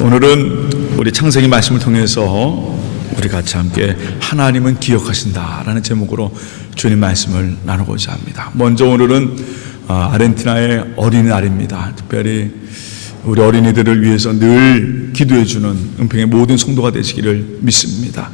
오늘은 우리 창세기 말씀을 통해서 우리 같이 함께 하나님은 기억하신다라는 제목으로 주님 말씀을 나누고자 합니다. 먼저 오늘은 아르헨티나의 어린이날입니다. 특별히 우리 어린이들을 위해서 늘 기도해주는 은평의 모든 성도가 되시기를 믿습니다.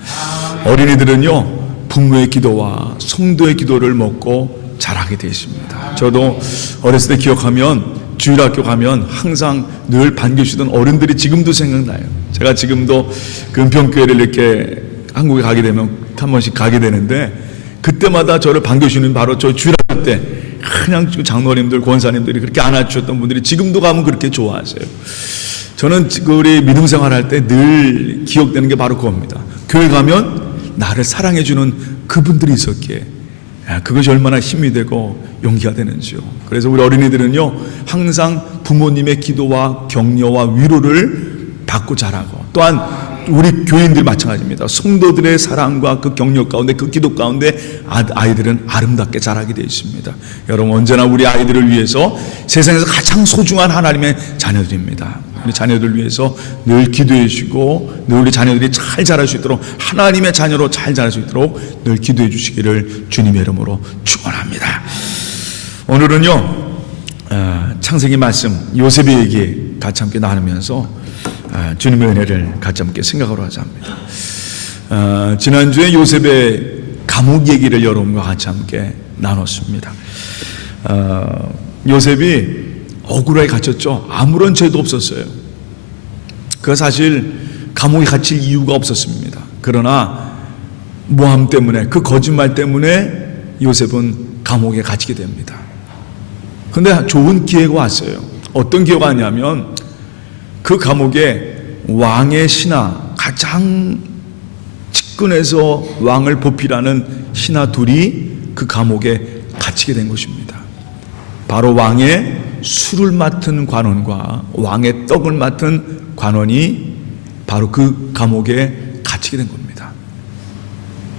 어린이들은요, 부모의 기도와 성도의 기도를 먹고 자라게 되어 있습니다. 저도 어렸을 때 기억하면 주일학교 가면 항상 늘 반겨주던 어른들이 지금도 생각나요. 제가 지금도 그 은평교회를 이렇게 한국에 가게 되면 한 번씩 가게 되는데, 그때마다 저를 반겨주는 바로 저 주일학교 때 그냥 장로님들, 권사님들이 그렇게 안아주셨던 분들이 지금도 가면 그렇게 좋아하세요. 저는 우리 믿음 생활할 때 늘 기억되는 게 바로 그겁니다. 교회 가면 나를 사랑해주는 그분들이 있었기에 그것이 얼마나 힘이 되고 용기가 되는지요. 그래서 우리 어린이들은요, 항상 부모님의 기도와 격려와 위로를 받고 자라고, 또한 우리 교인들 마찬가지입니다. 성도들의 사랑과 그 격려 가운데, 그 기도 가운데 아이들은 아름답게 자라게 되어 있습니다. 여러분, 언제나 우리 아이들을 위해서 세상에서 가장 소중한 하나님의 자녀들입니다. 우리 자녀들 위해서 늘 기도해 주시고, 늘 우리 자녀들이 잘 자랄 수 있도록, 하나님의 자녀로 잘 자랄 수 있도록 늘 기도해 주시기를 주님의 이름으로 축원합니다. 오늘은요, 창세기 말씀 요셉의 얘기 같이 함께 나누면서 주님의 은혜를 같이 함께 생각하러 하자 합니다. 지난주에 요셉의 감옥 얘기를 여러분과 같이 함께 나눴습니다. 요셉이 억울하게 갇혔죠. 아무런 죄도 없었어요. 그 사실 감옥에 갇힐 이유가 없었습니다. 그러나 모함 때문에, 그 거짓말 때문에 요셉은 감옥에 갇히게 됩니다. 그런데 좋은 기회가 왔어요. 어떤 기회가 왔냐면, 그 감옥에 왕의 신하, 가장 측근에서 왕을 보필하는 신하 둘이 그 감옥에 갇히게 된 것입니다. 바로 왕의 술을 맡은 관원과 왕의 떡을 맡은 관원이 바로 그 감옥에 갇히게 된 겁니다.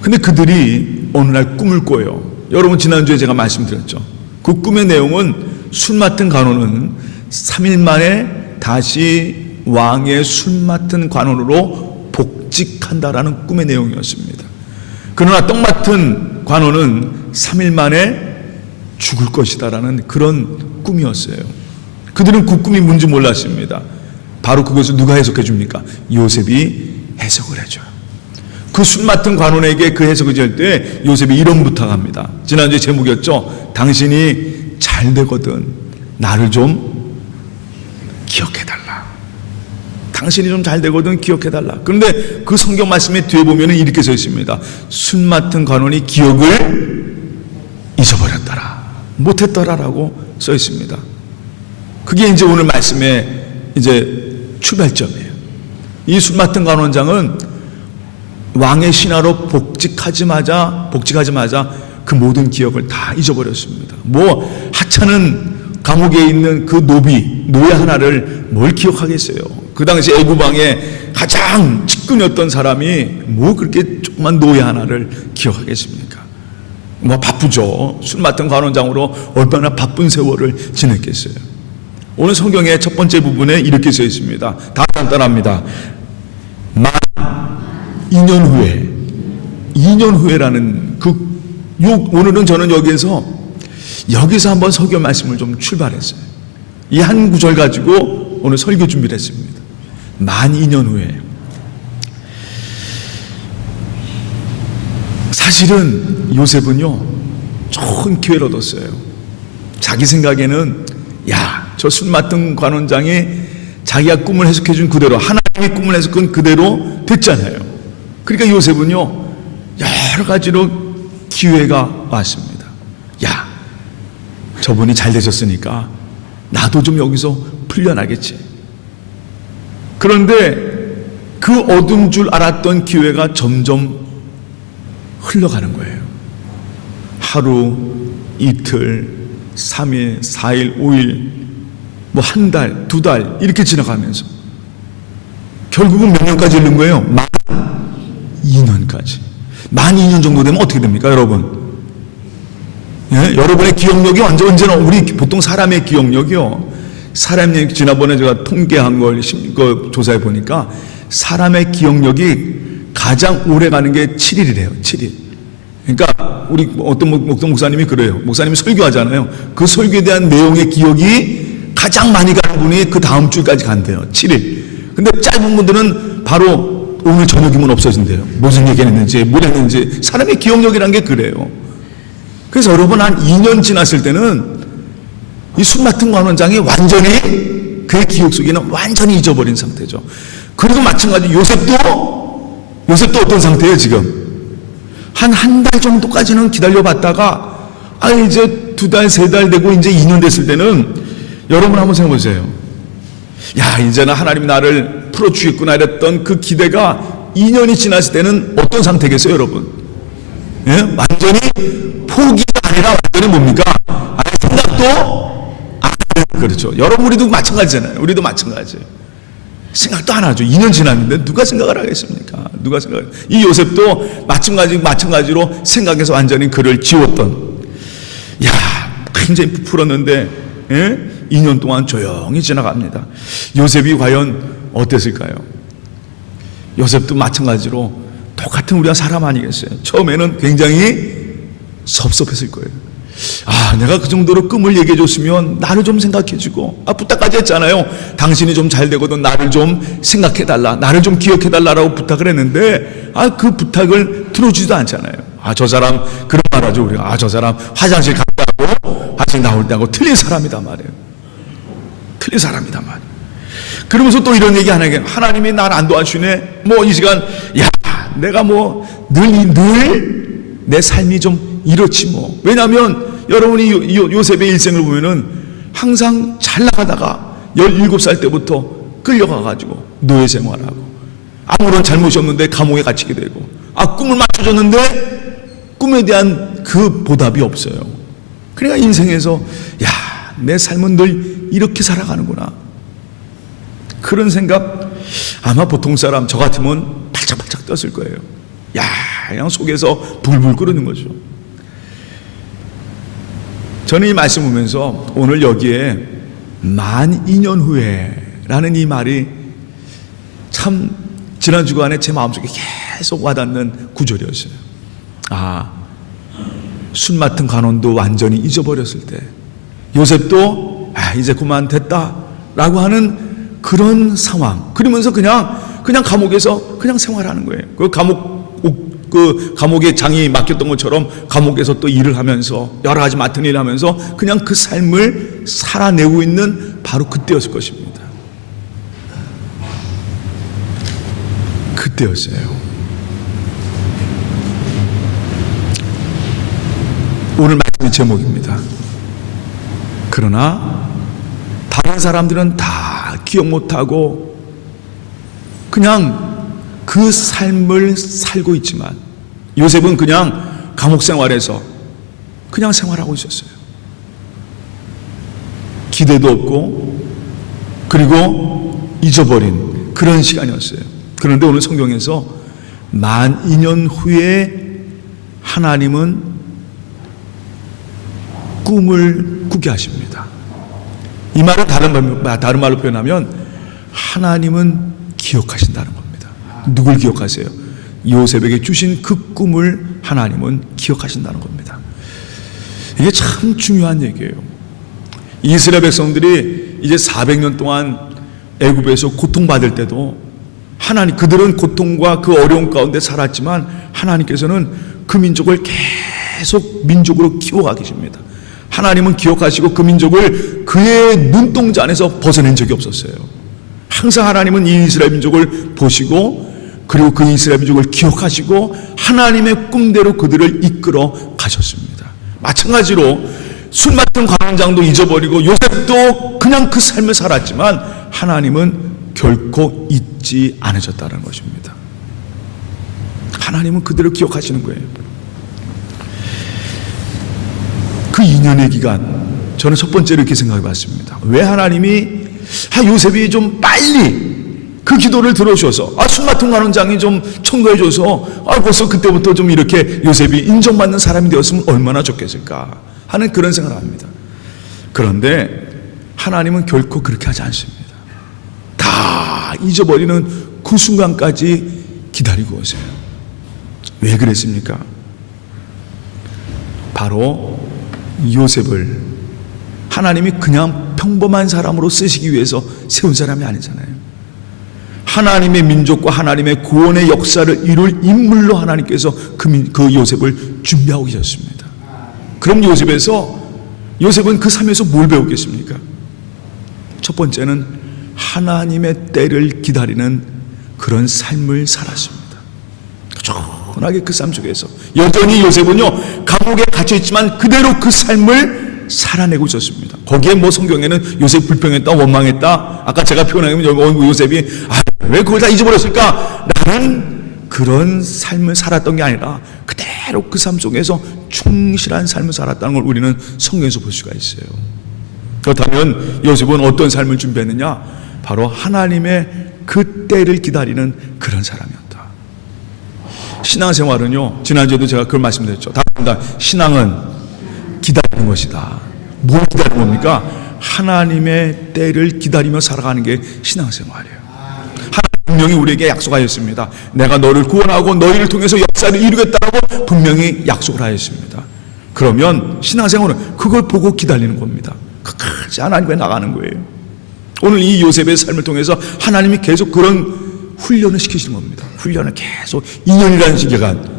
근데 그들이 어느 날 꿈을 꿔요. 여러분, 지난주에 제가 말씀드렸죠. 그 꿈의 내용은 술 맡은 관원은 3일 만에 다시 왕의 술 맡은 관원으로 복직한다라는 꿈의 내용이었습니다. 그러나 떡 맡은 관원은 3일 만에 죽을 것이다라는 그런 꿈이었어요. 그들은 그 꿈이 뭔지 몰랐습니다. 바로 그것을 누가 해석해 줍니까? 요셉이 해석을 해줘요. 그 술 맡은 관원에게 그 해석을 할 때 요셉이 이런 부탁합니다. 지난주에 제목이었죠. 당신이 잘 되거든 나를 좀 기억해달라. 당신이 좀 잘 되거든 기억해달라. 그런데 그 성경 말씀의 뒤에 보면 이렇게 써 있습니다. 술 맡은 관원이 기억을 잊어버렸더라, 못했더라라고 써 있습니다. 그게 이제 오늘 말씀의 이제 출발점이에요. 이 술 맡은 관원장은 왕의 신하로 복직하자마자 그 모든 기억을 다 잊어버렸습니다. 뭐 하찮은 감옥에 있는 그 노예 하나를 뭘 기억하겠어요. 그 당시 애굽왕의 가장 측근이었던 사람이 뭐 그렇게 조그만 노예 하나를 기억하겠습니까? 뭐 바쁘죠. 술 맡은 관원장으로 얼마나 바쁜 세월을 지냈겠어요. 오늘 성경의 첫 번째 부분에 이렇게 써 있습니다. 다 간단합니다. 만 2년 후에라는 오늘은 저는 여기서 한번 설교 말씀을 좀 출발했어요. 이 한 구절 가지고 오늘 설교 준비를 했습니다. 만 2년 후에. 사실은 요셉은요, 좋은 기회를 얻었어요. 자기 생각에는 저 술 맡은 관원장이 자기가 꿈을 해석해 준 그대로, 하나님의 꿈을 해석한 그대로 됐잖아요. 그러니까 요셉은요, 여러 가지로 기회가 왔습니다. 저분이 잘 되셨으니까 나도 좀 여기서 풀려나겠지. 그런데 그 얻은 줄 알았던 기회가 점점 흘러가는 거예요. 하루, 이틀, 3일, 4일, 5일, 뭐 한 달, 2달 이렇게 지나가면서 결국은 몇 년까지 흐른 거예요? 만 2년까지. 만 2년 정도 되면 어떻게 됩니까, 여러분? 예? 여러분의 기억력이 언제나, 우리 보통 사람의 기억력이요, 사람이 지난번에 제가 통계한 걸 조사해 보니까 사람의 기억력이 가장 오래 가는 게 7일이래요. 7일. 그러니까 우리 어떤 목사님이 그래요. 목사님이 설교하잖아요. 그 설교에 대한 내용의 기억이 가장 많이 가는 분이 그 다음 주까지 간대요. 7일. 근데 짧은 분들은 바로 오늘 저녁이면 없어진대요. 무슨 얘기 했는지, 뭘 했는지. 사람의 기억력이란 게 그래요. 그래서 여러분 한 2년 지났을 때는 이 술 맡은 관원장이 완전히 그의 기억 속에는 완전히 잊어버린 상태죠. 그리고 마찬가지 요셉도 어떤 상태예요 지금? 한 달 정도까지는 기다려봤다가 이제 2달, 3달 되고 이제 2년 됐을 때는 여러분 한번 생각해 보세요. 야, 이제는 하나님이 나를 풀어주겠구나 이랬던 그 기대가 2년이 지났을 때는 어떤 상태겠어요 여러분? 예? 완전히 포기가 아니라 완전히 뭡니까? 생각도 그렇죠. 여러분 우리도 마찬가지잖아요. 우리도 마찬가지예요. 생각도 안 하죠. 2년 지났는데 누가 생각을 하겠습니까? 누가 생각을? 이 요셉도 마찬가지로 생각해서 완전히 그를 지웠던. 야, 굉장히 부풀었는데 2년 동안 조용히 지나갑니다. 요셉이 과연 어땠을까요? 요셉도 마찬가지로 똑같은 우리가 사람 아니겠어요? 처음에는 굉장히 섭섭했을 거예요. 내가 그 정도로 꿈을 얘기해 줬으면 나를 좀 생각해 주고, 부탁까지 했잖아요. 당신이 좀 잘 되거든 나를 좀 생각해 달라, 나를 좀 기억해 달라라고 부탁을 했는데, 그 부탁을 들어주지도 않잖아요. 저 사람, 그런 말 하죠, 우리가. 저 사람 화장실 갔다고, 화장실 나올 때 하고 틀린 사람이다 말이에요. 틀린 사람이다 말이에요. 그러면서 또 이런 얘기 하나, 하나님이 날 안 도와주네. 이 시간, 내가 늘 내 삶이 좀 이렇지 뭐. 왜냐하면 여러분이 요셉의 일생을 보면은 항상 잘 나가다가 17살 때부터 끌려가가지고 노예 생활하고, 아무런 잘못이 없는데 감옥에 갇히게 되고, 꿈을 맞춰줬는데 꿈에 대한 그 보답이 없어요. 그러니까 인생에서 내 삶은 늘 이렇게 살아가는구나, 그런 생각 아마 보통 사람 저 같으면 발짝발짝 떴을 거예요. 그냥 속에서 불불 끓는 거죠. 저는 이 말씀 보면서 오늘 여기에 만 2년 후에라는 이 말이 참 지난 주간에 제 마음속에 계속 와닿는 구절이었어요. 술 맡은 간원도 완전히 잊어버렸을 때, 요셉도 이제 그만 됐다라고 하는 그런 상황. 그러면서 그냥 감옥에서 그냥 생활하는 거예요. 그 감옥에 장이 맡겼던 것처럼 감옥에서 또 일을 하면서 여러 가지 맡은 일을 하면서 그냥 그 삶을 살아내고 있는 바로 그때였을 것입니다. 그때였어요. 오늘 말씀의 제목입니다. 그러나 다른 사람들은 다 기억 못하고 그냥 그 삶을 살고 있지만, 요셉은 그냥 감옥 생활에서 그냥 생활하고 있었어요. 기대도 없고 그리고 잊어버린 그런 시간이었어요. 그런데 오늘 성경에서 만 2년 후에 하나님은 꿈을 꾸게 하십니다. 이 말은 다른 말로 표현하면 하나님은 기억하신다는 겁니다. 누굴 기억하세요? 요셉에게 주신 그 꿈을 하나님은 기억하신다는 겁니다. 이게 참 중요한 얘기예요. 이스라엘 백성들이 이제 400년 동안 애굽에서 고통받을 때도 그들은 고통과 그 어려움 가운데 살았지만 하나님께서는 그 민족을 계속 민족으로 키워가 계십니다. 하나님은 기억하시고 그 민족을 그의 눈동자 안에서 벗어낸 적이 없었어요. 항상 하나님은 이 이스라엘 민족을 보시고 그리고 그 이스라엘 민족을 기억하시고 하나님의 꿈대로 그들을 이끌어 가셨습니다. 마찬가지로 술 맡은 관원장도 잊어버리고 요셉도 그냥 그 삶을 살았지만 하나님은 결코 잊지 않으셨다는 것입니다. 하나님은 그들을 기억하시는 거예요. 그 2년의 기간, 저는 첫 번째로 이렇게 생각해 봤습니다. 왜 하나님이 요셉이 좀 빨리 그 기도를 들어주셔서 술 맡은 관원장이 좀 청구해줘서 벌써 그때부터 좀 이렇게 요셉이 인정받는 사람이 되었으면 얼마나 좋겠을까 하는 그런 생각을 합니다. 그런데 하나님은 결코 그렇게 하지 않습니다. 다 잊어버리는 그 순간까지 기다리고 오세요. 왜 그랬습니까? 바로 요셉을 하나님이 그냥 평범한 사람으로 쓰시기 위해서 세운 사람이 아니잖아요. 하나님의 민족과 하나님의 구원의 역사를 이룰 인물로 하나님께서 그 요셉을 준비하고 계셨습니다. 그럼 요셉은 그 삶에서 뭘 배웠겠습니까? 첫 번째는 하나님의 때를 기다리는 그런 삶을 살았습니다. 꾸준하게 그 삶 속에서 여전히 요셉은요, 감옥에 갇혀있지만 그대로 그 삶을 살아내고 있었습니다. 거기에 뭐 성경에는 요셉 불평했다, 원망했다, 아까 제가 표현하면 요셉이 왜 그걸 다 잊어버렸을까? 라는 그런 삶을 살았던 게 아니라 그대로 그 삶 속에서 충실한 삶을 살았다는 걸 우리는 성경에서 볼 수가 있어요. 그렇다면 요셉은 어떤 삶을 준비했느냐? 바로 하나님의 그 때를 기다리는 그런 사람이었다. 신앙생활은요, 지난주에도 제가 그걸 말씀드렸죠. 다릅니다. 신앙은 기다리는 것이다. 뭘 기다리는 겁니까? 하나님의 때를 기다리며 살아가는 게 신앙생활이에요. 하나님 분명히 우리에게 약속하였습니다. 내가 너를 구원하고 너희를 통해서 역사를 이루겠다고 분명히 약속을 하였습니다. 그러면 신앙생활은 그걸 보고 기다리는 겁니다. 끝까지 하나님께 나가는 거예요. 오늘 이 요셉의 삶을 통해서 하나님이 계속 그런 훈련을 시키시는 겁니다. 훈련을 계속 2년이라는 시기간,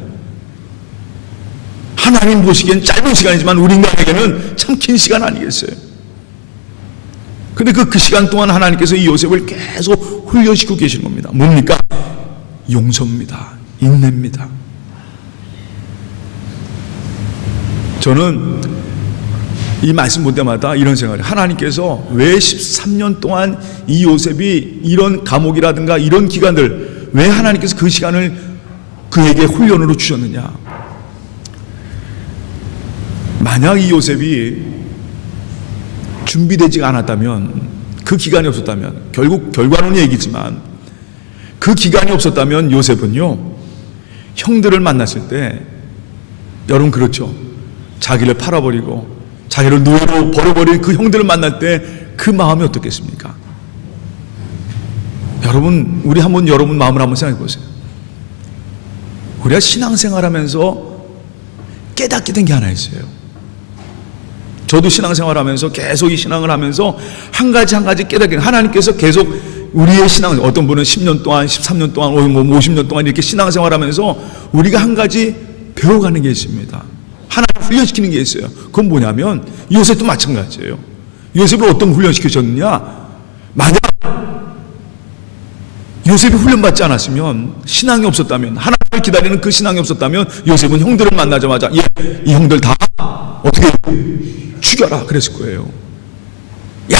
하나님 보시기엔 짧은 시간이지만 우리 인간에게는 참 긴 시간 아니겠어요? 근데 그 시간 동안 하나님께서 이 요셉을 계속 훈련시키고 계시는 겁니다. 뭡니까? 용서입니다. 인내입니다. 저는 이 말씀 볼 때마다 이런 생각을 해요. 하나님께서 왜 13년 동안 이 요셉이 이런 감옥이라든가 이런 기간들, 왜 하나님께서 그 시간을 그에게 훈련으로 주셨느냐? 만약 이 요셉이 준비되지가 않았다면, 그 기간이 없었다면, 결국 결과는 얘기지만 그 기간이 없었다면 요셉은요, 형들을 만났을 때, 여러분 그렇죠? 자기를 팔아버리고 자기를 노예로 버려버린 그 형들을 만날 때 그 마음이 어떻겠습니까? 여러분, 우리 한번 여러분 마음을 한번 생각해 보세요. 우리가 신앙생활하면서 깨닫게 된 게 하나 있어요. 저도 신앙생활하면서 계속 이 신앙을 하면서 한 가지 깨닫게, 하나님께서 계속 우리의 신앙, 어떤 분은 10년 동안, 13년 동안, 50년 동안 이렇게 신앙생활하면서 우리가 한 가지 배워가는 게 있습니다. 하나님 훈련시키는 게 있어요. 그건 뭐냐면 요셉도 마찬가지예요. 요셉을 어떤 훈련시키셨느냐? 만약 요셉이 훈련받지 않았으면, 신앙이 없었다면, 하나님을 기다리는 그 신앙이 없었다면 요셉은 형들을 만나자마자 이 형들 다 어떻게 죽여라 그랬을 거예요. 야,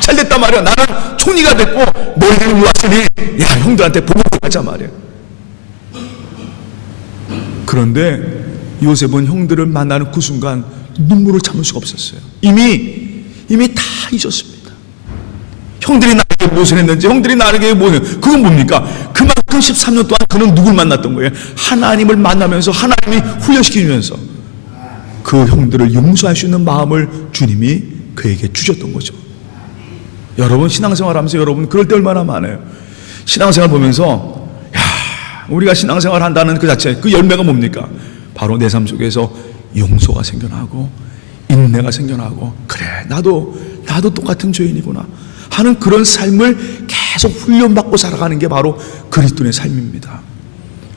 잘됐단 말이야. 나는 총리가 됐고 너희들이 왔으니 야, 형들한테 보복하자 말이야. 그런데 요셉은 형들을 만나는 그 순간 눈물을 참을 수가 없었어요. 이미 다 잊었습니다. 형들이 나에게 무엇을 했는지, 형들이 나에게 무엇을 했는지, 그건 뭡니까? 그만큼 13년 동안 그는 누굴 만났던 거예요? 하나님을 만나면서, 하나님이 훈련시키면서 그 형들을 용서할 수 있는 마음을 주님이 그에게 주셨던 거죠. 여러분, 신앙생활 하면서 여러분 그럴 때 얼마나 많아요. 신앙생활 보면서 우리가 신앙생활 한다는 그 자체, 그 열매가 뭡니까? 바로 내 삶 속에서 용서가 생겨나고 인내가 생겨나고, 그래 나도 똑같은 죄인이구나 하는 그런 삶을 계속 훈련받고 살아가는 게 바로 그리스도의 삶입니다.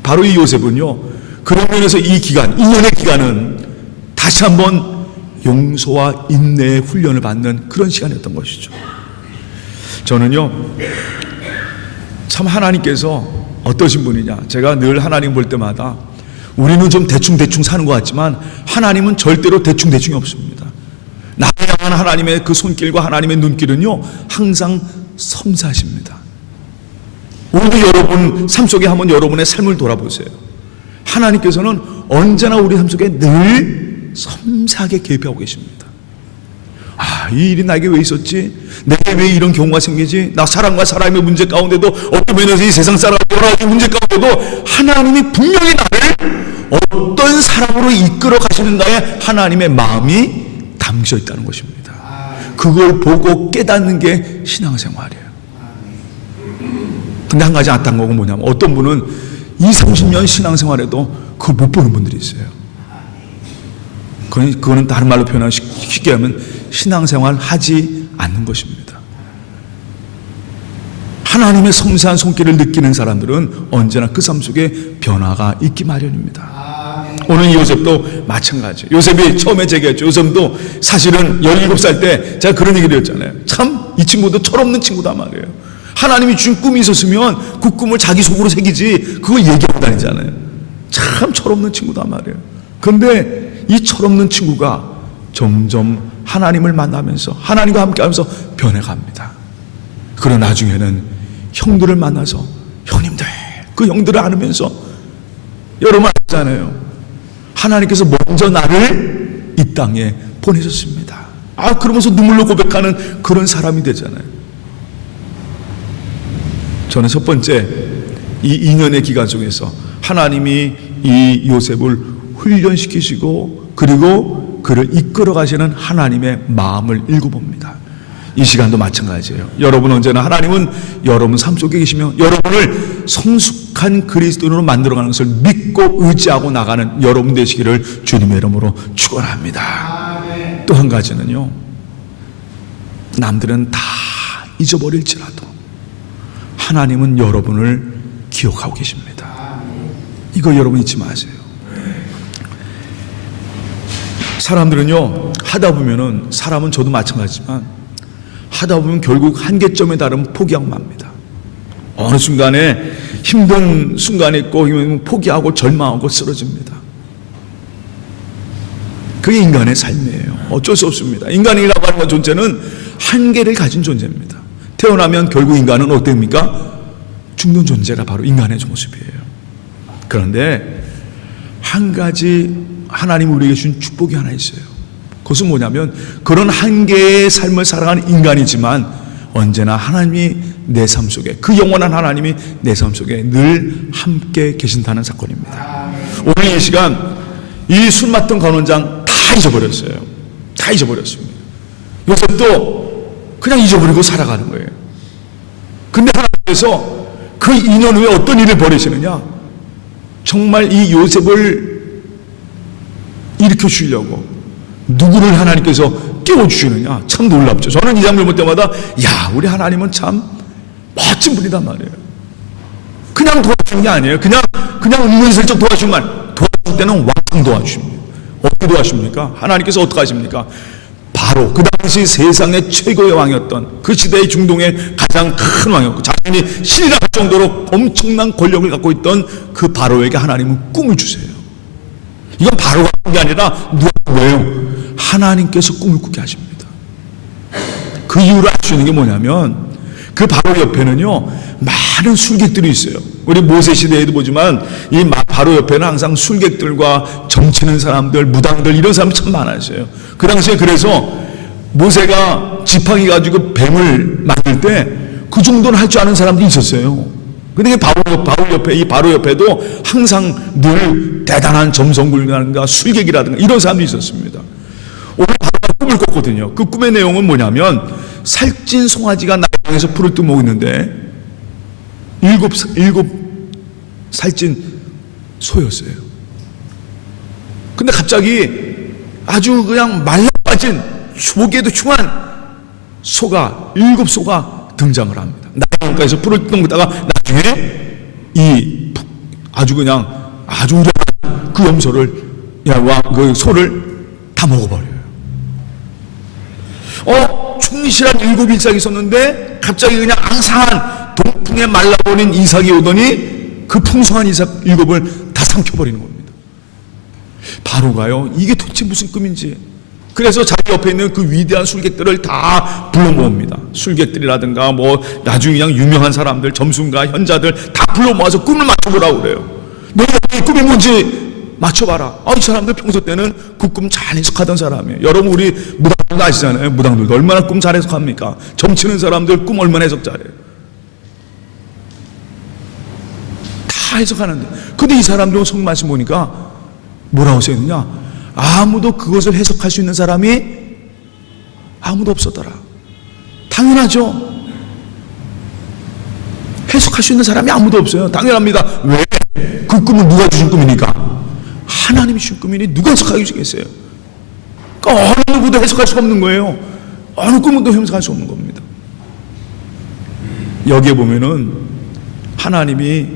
바로 이 요셉은요, 그런 면에서 이 기간, 2년의 기간은 다시 한번 용서와 인내의 훈련을 받는 그런 시간이었던 것이죠. 저는요, 참 하나님께서 어떠신 분이냐, 제가 늘 하나님 볼 때마다 우리는 좀 대충 사는 것 같지만 하나님은 절대로 대충이 없습니다. 나를 향한 하나님의 그 손길과 하나님의 눈길은요, 항상 섬세하십니다. 오늘도 여러분 삶 속에 한번 여러분의 삶을 돌아보세요. 하나님께서는 언제나 우리 삶 속에 늘 섬세하게 개입하고 계십니다. 이 일이 나에게 왜 있었지? 내게 왜 이런 경우가 생기지? 나 사람과 사람의 문제 가운데도, 어떤 면에서 이 세상 사람 여러 가지 문제 가운데도 하나님이 분명히 나를 어떤 사람으로 이끌어 가시는가에 하나님의 마음이 담겨 있다는 것입니다. 그걸 보고 깨닫는 게 신앙생활이에요. 근데 한 가지 안타까운 건 뭐냐면 어떤 분은 20, 30년 신앙생활에도 그걸 못 보는 분들이 있어요. 그거는 다른 말로 표현하면 쉽게 하면 신앙생활 하지 않는 것입니다. 하나님의 섬세한 손길을 느끼는 사람들은 언제나 그 삶 속에 변화가 있기 마련입니다. 오늘 요셉도 마찬가지예요. 요셉이 처음에 제기했죠. 요셉도 사실은 17살 때 제가 그런 얘기를 했잖아요. 참 이 친구도 철없는 친구다 말이에요. 하나님이 주신 꿈이 있었으면 그 꿈을 자기 속으로 새기지 그걸 얘기하고 다니잖아요. 참 철없는 친구다 말이에요. 그런데 이 철없는 친구가 점점 하나님을 만나면서 하나님과 함께하면서 변해갑니다. 그러나 나중에는 형들을 만나서 형님들, 그 형들을 안으면서 여러분 아시잖아요. 하나님께서 먼저 나를 이 땅에 보내셨습니다. 그러면서 눈물로 고백하는 그런 사람이 되잖아요. 저는 첫 번째 이 2년의 기간 속에서 하나님이 이 요셉을 훈련시키시고 그리고 그를 이끌어 가시는 하나님의 마음을 읽어봅니다. 이 시간도 마찬가지예요. 여러분 언제나 하나님은 여러분 삶 속에 계시며 여러분을 성숙한 그리스도인으로 만들어가는 것을 믿고 의지하고 나가는 여러분 되시기를 주님의 이름으로 축원합니다. 또 한 가지는요, 남들은 다 잊어버릴지라도 하나님은 여러분을 기억하고 계십니다. 이거 여러분 잊지 마세요. 사람들은요, 하다 보면은, 사람은 저도 마찬가지지만 하다 보면 결국 한계점에 달하면 포기하고 맙니다. 어느 순간에 힘든 순간이 있고 포기하고 절망하고 쓰러집니다. 그게 인간의 삶이에요. 어쩔 수 없습니다. 인간이라고 하는 건 존재는 한계를 가진 존재입니다. 태어나면 결국 인간은 어땠습니까? 죽는 존재가 바로 인간의 모습이에요. 그런데 한 가지 하나님 우리에게 주신 축복이 하나 있어요. 그것은 뭐냐면 그런 한계의 삶을 살아가는 인간이지만 언제나 하나님이 내 삶 속에, 그 영원한 하나님이 내 삶 속에 늘 함께 계신다는 사건입니다. 오늘 이 시간 이 술 맡던 간원장 다 잊어버렸어요. 다 잊어버렸습니다. 요셉도 그냥 잊어버리고 살아가는 거예요. 근데 하나님께서 그 2년 후에 어떤 일을 벌이시느냐, 정말 이 요셉을 일으켜 주려고 누구를 하나님께서 깨워주시느냐, 참 놀랍죠. 저는 이 장면 볼 때마다 야, 우리 하나님은 참 멋진 분이단 말이에요. 그냥 도와주는 게 아니에요. 그냥 은근슬쩍 도와주는 건 아니에요. 도와줄 때는 왕창 도와주십니다. 어떻게 도와주십니까? 하나님께서 어떻게 하십니까? 바로 그 당시 세상의 최고의 왕이었던, 그 시대의 중동의 가장 큰 왕이었고 자신이 신이라 할 정도로 엄청난 권력을 갖고 있던 그 바로에게 하나님은 꿈을 주세요. 이건 바로가 꾼 게 아니라 누가 꾼 거예요? 하나님께서 꿈을 꾸게 하십니다. 그 이유를 알 수 있는 게 뭐냐면 그 바로 옆에는요 많은 술객들이 있어요. 우리 모세 시대에도 보지만 이 바로 옆에는 항상 술객들과 점치는 사람들, 무당들, 이런 사람이 참 많았어요. 그 당시에 그래서 모세가 지팡이 가지고 뱀을 만들 때 그 정도는 할 줄 아는 사람들이 있었어요. 근데 이 바로 옆에도 항상 늘 대단한 점성군이라든가 술객이라든가 이런 사람들이 있었습니다. 오늘 바로가 꿈을 꿨거든요. 그 꿈의 내용은 뭐냐면 살찐 송아지가 나를 향해서 풀을 뜨고 있는데 일곱 살찐 소였어요. 근데 갑자기 아주 그냥 말라빠진 보기에도 흉한 소가 7소가 등장을 합니다. 나의 가까이서 풀을 뜯어먹다가 나중에 이 아주 그냥 아주 우려한 그 염소를, 그 소를 다 먹어버려요. 충실한 7일삭이 있었는데 갑자기 그냥 앙상한 동풍에 말라버린 이삭이 오더니 그 풍성한 이삭 7을 다 삼켜버리는 겁니다. 바로가요, 이게 도대체 무슨 꿈인지. 그래서 자기 옆에 있는 그 위대한 술객들을 다 불러 모읍니다. 술객들이라든가 뭐 나중에 그냥 유명한 사람들, 점순가, 현자들 다 불러 모아서 꿈을 맞춰보라고 그래요. 너희 꿈이 뭔지 맞춰봐라. 이 사람들 평소 때는 그 꿈 잘 해석하던 사람이에요. 여러분 우리 무당들도 아시잖아요. 무당들도 얼마나 꿈 잘 해석합니까? 점치는 사람들 꿈 얼마나 해석 잘해요. 다 해석하는데, 근데 이 사람들은 성경 말씀 보니까 뭐라고 써있느냐, 아무도 그것을 해석할 수 있는 사람이 아무도 없었더라. 당연하죠. 해석할 수 있는 사람이 아무도 없어요. 당연합니다. 왜? 그 꿈은 누가 주신 꿈이니까? 하나님이 주신 꿈이니 누가 해석하게 주겠어요? 그러니까 어느 누구도 해석할 수 없는 거예요. 어느 꿈도 해석할 수 없는 겁니다. 여기에 보면은 하나님이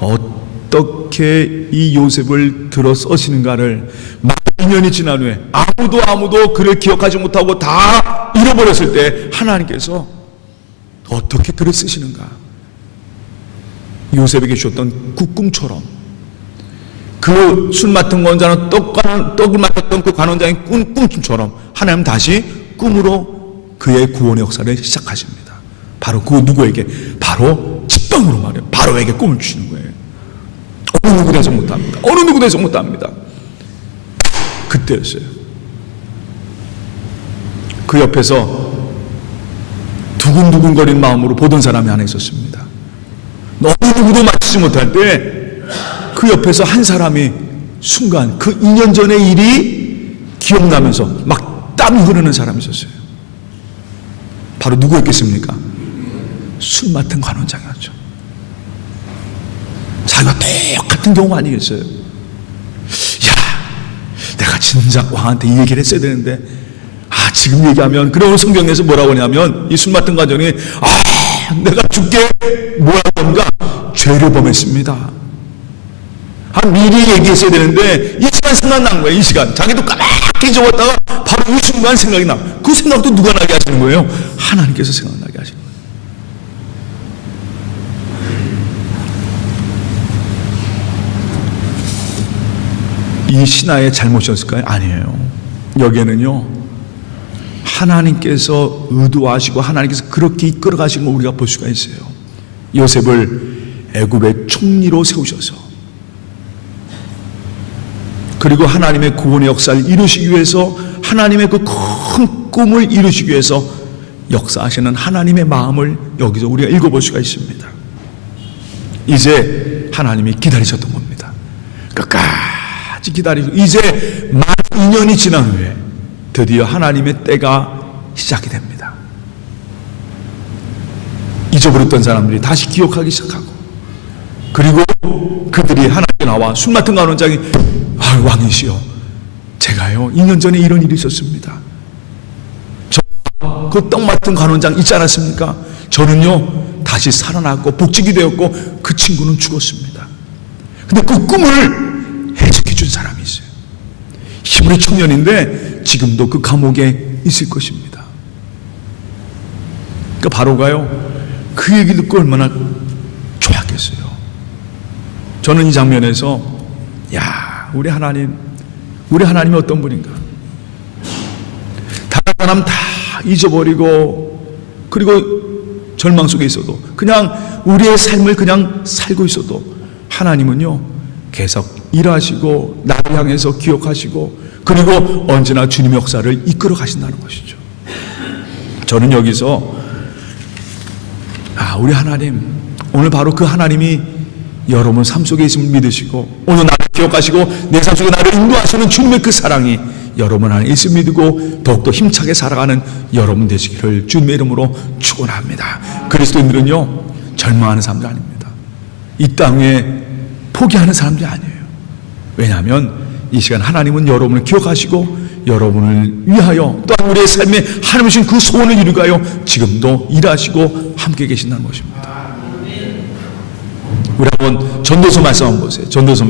어떻게 이 요셉을 들어 써시는가를 2년이 지난 후에 아무도 그를 기억하지 못하고 다 잃어버렸을 때 하나님께서 어떻게 그를 쓰시는가. 요셉에게 주셨던 그 꿈처럼 그 술 맡은 권자는 떡을 맡았던 그 관원장의 꿈처럼 하나님 다시 꿈으로 그의 구원의 역사를 시작하십니다. 바로 그 누구에게? 바로 직방으로 말해요. 바로에게 꿈을 주시는 거예요. 어느 누구도 해석 못합니다. 어느 누구도 해석 못합니다. 그때였어요. 그 옆에서 두근두근거리는 마음으로 보던 사람이 하나 있었습니다. 어느 누구도 맞추지 못할 때 그 옆에서 한 사람이 순간 그 2년 전의 일이 기억나면서 막 땀이 흐르는 사람이 있었어요. 바로 누구였겠습니까? 술 맡은 관원장이었죠. 자기가 똑같은 경우 아니겠어요? 야, 내가 진작 왕한테 이 얘기를 했어야 되는데, 지금 얘기하면, 그러고 성경에서 뭐라고 하냐면, 이 술 맡은 관원장이, 내가 죽게 뭐라고 하는가? 죄를 범했습니다. 미리 얘기했어야 되는데, 이 시간 생각난 거예요, 이 시간. 자기도 까맣게 적었다가, 바로 이 순간 생각이 나. 그 생각도 누가 나게 하시는 거예요? 하나님께서 생각나게 하시는 거예요. 이 신하의 잘못이었을까요? 아니에요. 여기에는요, 하나님께서 의도하시고 하나님께서 그렇게 이끌어 가신 걸 우리가 볼 수가 있어요. 요셉을 애굽의 총리로 세우셔서, 그리고 하나님의 구원의 역사를 이루시기 위해서, 하나님의 그 큰 꿈을 이루시기 위해서 역사하시는 하나님의 마음을 여기서 우리가 읽어볼 수가 있습니다. 이제 하나님이 기다리셨던 겁니다. 끝까지 기다리고 이제 만 2년이 지난 후에 드디어 하나님의 때가 시작이 됩니다. 잊어버렸던 사람들이 다시 기억하기 시작하고, 그리고 그들이 하나님께 나와 술 맡은 관원장이 왕이시여, 제가요 2년 전에 이런 일이 있었습니다. 저 그 떡 맡은 관원장 있지 않았습니까? 저는요 다시 살아났고 복직이 되었고 그 친구는 죽었습니다. 근데 그 꿈을 해석해 준 사람이 있어요. 히브리 청년인데 지금도 그 감옥에 있을 것입니다. 그러니까 바로가요 그 얘기 듣고 얼마나 좋았겠어요. 저는 이 장면에서 우리 하나님이 어떤 분인가. 다른 사람 다 잊어버리고, 그리고 절망 속에 있어도, 그냥 우리의 삶을 그냥 살고 있어도 하나님은요 계속 일하시고 나를 향해서 기억하시고, 그리고 언제나 주님의 역사를 이끌어 가신다는 것이죠. 저는 여기서 우리 하나님, 오늘 바로 그 하나님이 여러분 삶 속에 있음을 믿으시고, 오늘 나를 기억하시고 내 삶 속에 나를 인도하시는 주님의 그 사랑이 여러분 안에 있음을 믿고 더욱더 힘차게 살아가는 여러분 되시기를 주님의 이름으로 축원합니다. 그리스도인들은요 절망하는 사람들 아닙니다. 이 땅에 포기하는 사람들이 아니에요. 왜냐하면 이 시간 하나님은 여러분을 기억하시고 여러분을 위하여 또한 우리의 삶에 하나님 주신 그 소원을 이루기 위하여 지금도 일하시고 함께 계신다는 것입니다. 우리 한번 전도서 말씀 한번 보세요. 전도서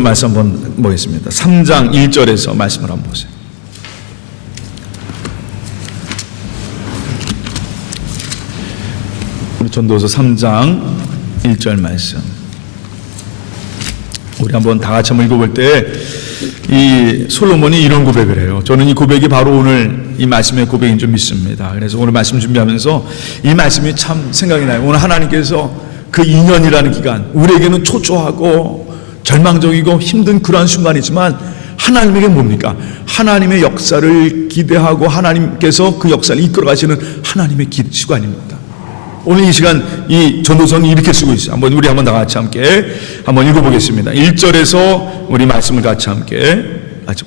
말씀 한번 보겠습니다. 3장 1절에서 말씀을 한번 보세요. 우리 전도서 3장 1절 말씀 우리 한번 다 같이 한번 읽어볼 때, 이 솔로몬이 이런 고백을 해요. 저는 이 고백이 바로 오늘 이 말씀의 고백인 줄 믿습니다. 그래서 오늘 말씀 준비하면서 이 말씀이 참 생각이 나요. 오늘 하나님께서 그 2년이라는 기간, 우리에게는 초조하고 절망적이고 힘든 그러한 순간이지만 하나님에게 뭡니까? 하나님의 역사를 기대하고 하나님께서 그 역사를 이끌어 가시는 하나님의 시간입니다. 오늘 이 시간 이 전도서는 이렇게 쓰고 있어요. 우리 한번 다 같이 함께 한번 읽어보겠습니다. 1절에서 우리 말씀을 같이 함께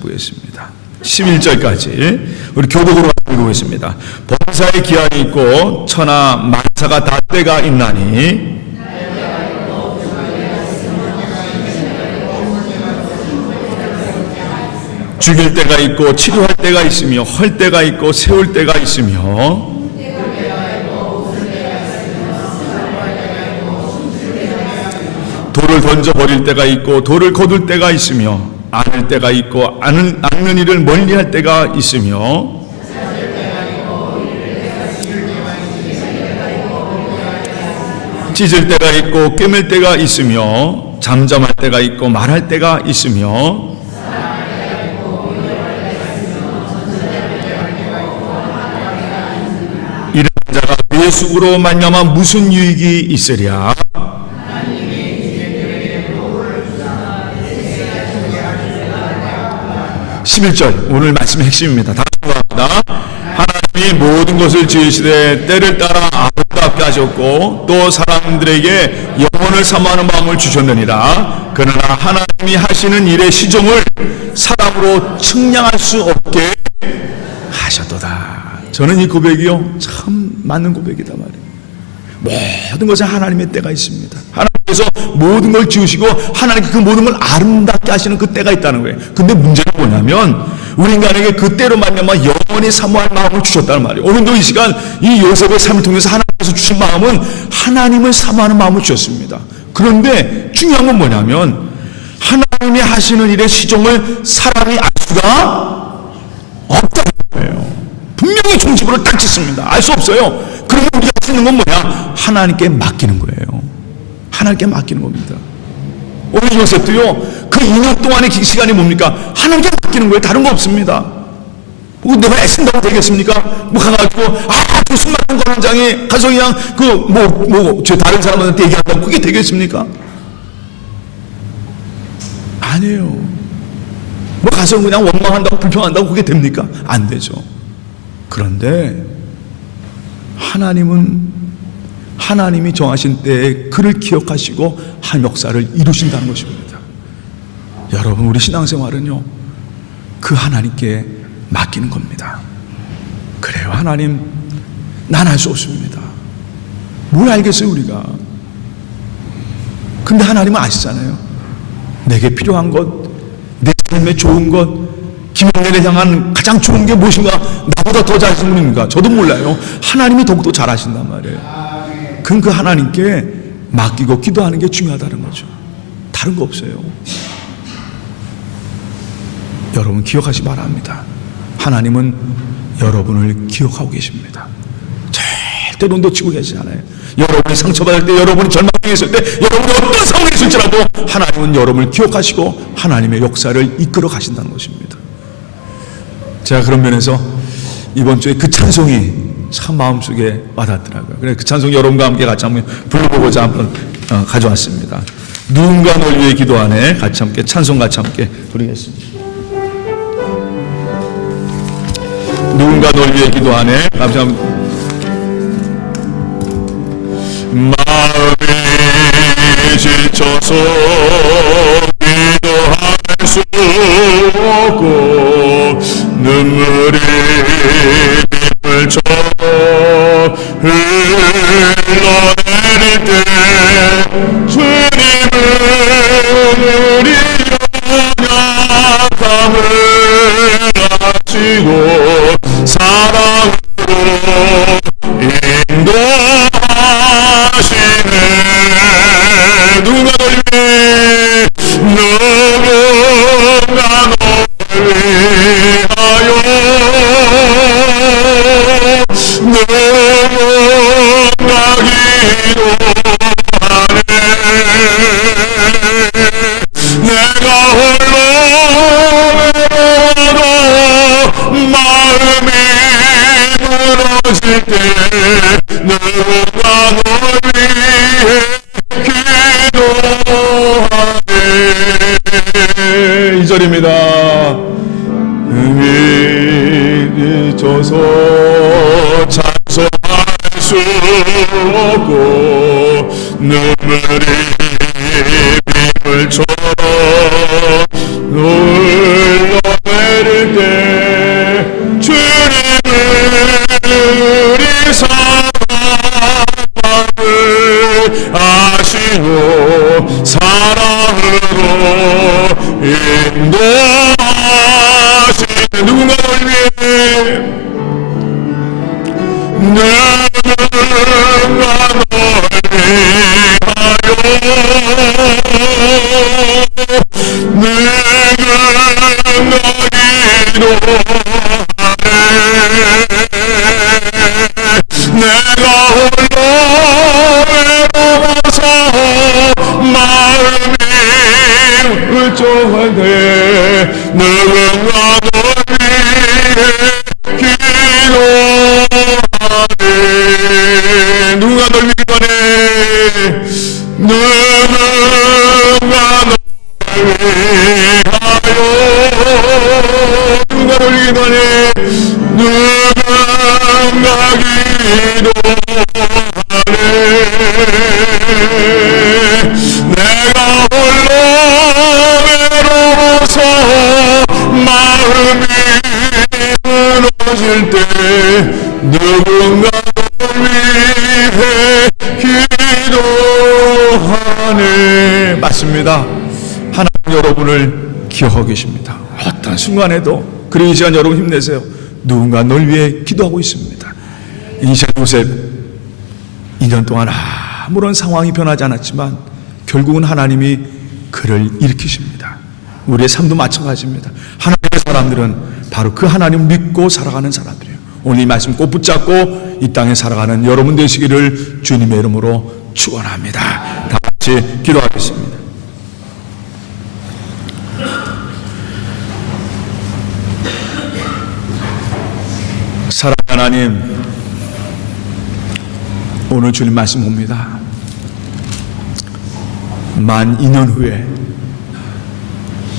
보겠습니다. 11절까지 우리 교독으로 읽어보겠습니다. 범사의 기한이 있고 천하 만사가 다 때가 있나니 죽일 때가 있고 치료할 때가 있으며 헐 때가 있고 세울 때가 있으며 돌을 던져버릴 때가 있고 돌을 거둘 때가 있으며 안을 때가 있고 안는 일을 멀리할 때가 있으며 찢을 때가 있고 꿰맬 때가 있으며 잠잠할 때가 있고 말할 때가 있으며 이런 자가 그의 수고로 말미암아 무슨 유익이 있으랴. 11절 오늘 말씀의 핵심입니다. 다시 말합니다. 하나님이 모든 것을 지으시되 때를 따라 아름답게 하셨고 또 사람들에게 영혼을 사모하는 마음을 주셨느니라. 그러나 하나님이 하시는 일의 시종을 사람으로 측량할 수 없게 하셨도다. 저는 이 고백이요 참 맞는 고백이다 말이에요. 모든 것에 하나님의 때가 있습니다. 하나님께서 모든 걸 지으시고 하나님께 그 모든 걸 아름답게 하시는 그 때가 있다는 거예요. 근데 문제는 뭐냐면 우리 인간에게 그 때로 말미암아 영원히 사모할 마음을 주셨다는 말이에요. 오늘도 이 시간 이 요셉의 삶을 통해서 하나님께서 주신 마음은 하나님을 사모하는 마음을 주셨습니다. 그런데 중요한 건 뭐냐면 하나님이 하시는 일의 시종을 사람이 알 수가 없다는 거예요. 분명히 종집으로 딱 짓습니다. 알 수 없어요. 그러면 우리가 할 수 있는 건 뭐냐? 하나님께 맡기는 거예요. 하나님께 맡기는 겁니다. 오늘 요셉도요, 그 2년 동안의 시간이 뭡니까? 하나님께 맡기는 거예요. 다른 거 없습니다. 내가 애쓴다고 되겠습니까? 뭐 가가지고, 그 수많은 권한장이 가서 그냥, 저 다른 사람한테 얘기한다고 그게 되겠습니까? 아니에요. 뭐 가서 그냥 원망한다고 불평한다고 그게 됩니까? 안 되죠. 그런데 하나님이 정하신 때에 그를 기억하시고 한 역사를 이루신다는 것입니다. 여러분 우리 신앙생활은요 그 하나님께 맡기는 겁니다. 그래요. 하나님 난 알 수 없습니다. 뭘 알겠어요 우리가. 근데 하나님은 아시잖아요. 내게 필요한 것, 내 삶에 좋은 것, 김영래를 향한 가장 좋은 게 무엇인가? 나보다 더 잘하시는 분입니까? 저도 몰라요. 하나님이 더욱더 잘하신단 말이에요. 그럼 그 하나님께 맡기고 기도하는 게 중요하다는 거죠. 다른 거 없어요. 여러분 기억하시 바랍니다. 하나님은 여러분을 기억하고 계십니다. 절대로 놓치고 계시지 않아요. 여러분이 상처받을 때, 여러분이 절망에 있을 때, 여러분이 어떤 상황에 있을지라도 하나님은 여러분을 기억하시고 하나님의 역사를 이끌어 가신다는 것입니다. 제가 그런 면에서 이번 주에 그 찬송이 참 마음속에 와닿더라고요. 그래서 그 찬송 여러분과 함께 같이 한번 불러보고자 한번 가져왔습니다. 누군가 널 위해 기도하네. 같이 함께 찬송 같이 함께 부르겠습니다. 누군가 널 위해 기도하네. 같이 한번 마음이 지쳐서 기도할 수 없고 눈물이 빗물처럼 흘러내릴 때 주님은 우리 연약함을 아시고 사랑으로 인도하시네. 누군가 널 위해 누군가 널 위하여 누군가 기도하네. 내가 홀로 외로워도 마음이 무너질 때 누군가 널 위해 기도하네. 2절입니다. 흥이 지쳐서 찬송할 수 없고 눈물이 빗물처럼 흘러내릴 때 아시고 사랑으로 인도하시네. 누군가 널 위해 누군가 널 위하여 누군가 기도하네. 내가 홀로 외로워서 마음이 울적한데 누군가 널 위해 기도하네. 누군가 널 위해 기도하네. 누군가 널 위하여 누군가 널 위해 기도하네. 누군가 기도하네. 내가 홀로 외로워서 마음이 무너질 때 누군가 널 위해 기도하네. 맞습니다. 하나님 여러분을 기억하고 계십니다. 어떤 순간에도. 그리고 이 시간 여러분 힘내세요. 누군가 널 위해 기도하고 있습니다. 이시간 요셉 2년 동안 아무런 상황이 변하지 않았지만 결국은 하나님이 그를 일으키십니다. 우리의 삶도 마찬가지입니다. 하나님의 사람들은 바로 그 하나님을 믿고 살아가는 사람들이에요. 오늘 이 말씀 꼭 붙잡고 이 땅에 살아가는 여러분 되시기를 주님의 이름으로 축원합니다. 다 같이 기도하겠습니다. 사랑하는 하나님, 오늘 주님 말씀 봅니다. 만 2년 후에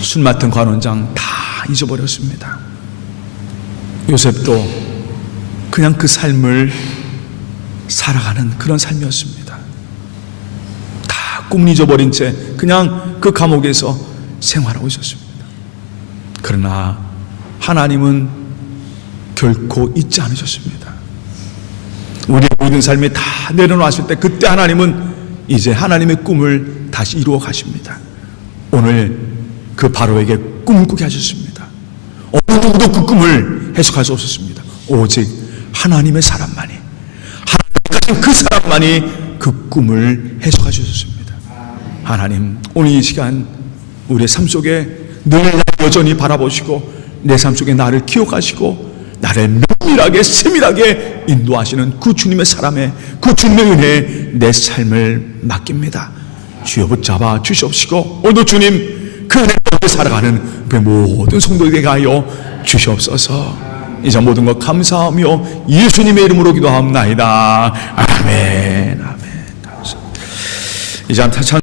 술 맡은 관원장 다 잊어버렸습니다. 요셉도 그냥 그 삶을 살아가는 그런 삶이었습니다. 다 꿈을 잊어버린 채 그냥 그 감옥에서 생활하고 있었습니다. 그러나 하나님은 결코 잊지 않으셨습니다. 우리의 모든 삶이 다 내려놨을 때 그때 하나님은 이제 하나님의 꿈을 다시 이루어 가십니다. 오늘 그 바로에게 꿈을 꾸게 하셨습니다. 어느 누구도 그 꿈을 해석할 수 없었습니다. 오직 하나님의 사람만이, 하나님 그 사람만이 그 꿈을 해석할 수 있었습니다. 하나님, 오늘 이 시간 우리의 삶 속에 늘 여전히 바라보시고 내 삶 속에 나를 기억하시고 나를 면밀하게 세밀하게 인도하시는 그 주님의 사람의 그 주님의 은혜에 내 삶을 맡깁니다. 주여 붙잡아 주시옵시고 오늘도 주님 그 은혜 가운데 살아가는 그 모든 성도에게 하여 주시옵소서. 이제 모든 것 감사하며 예수님의 이름으로 기도하옵나이다. 아멘. 아멘. 이제 한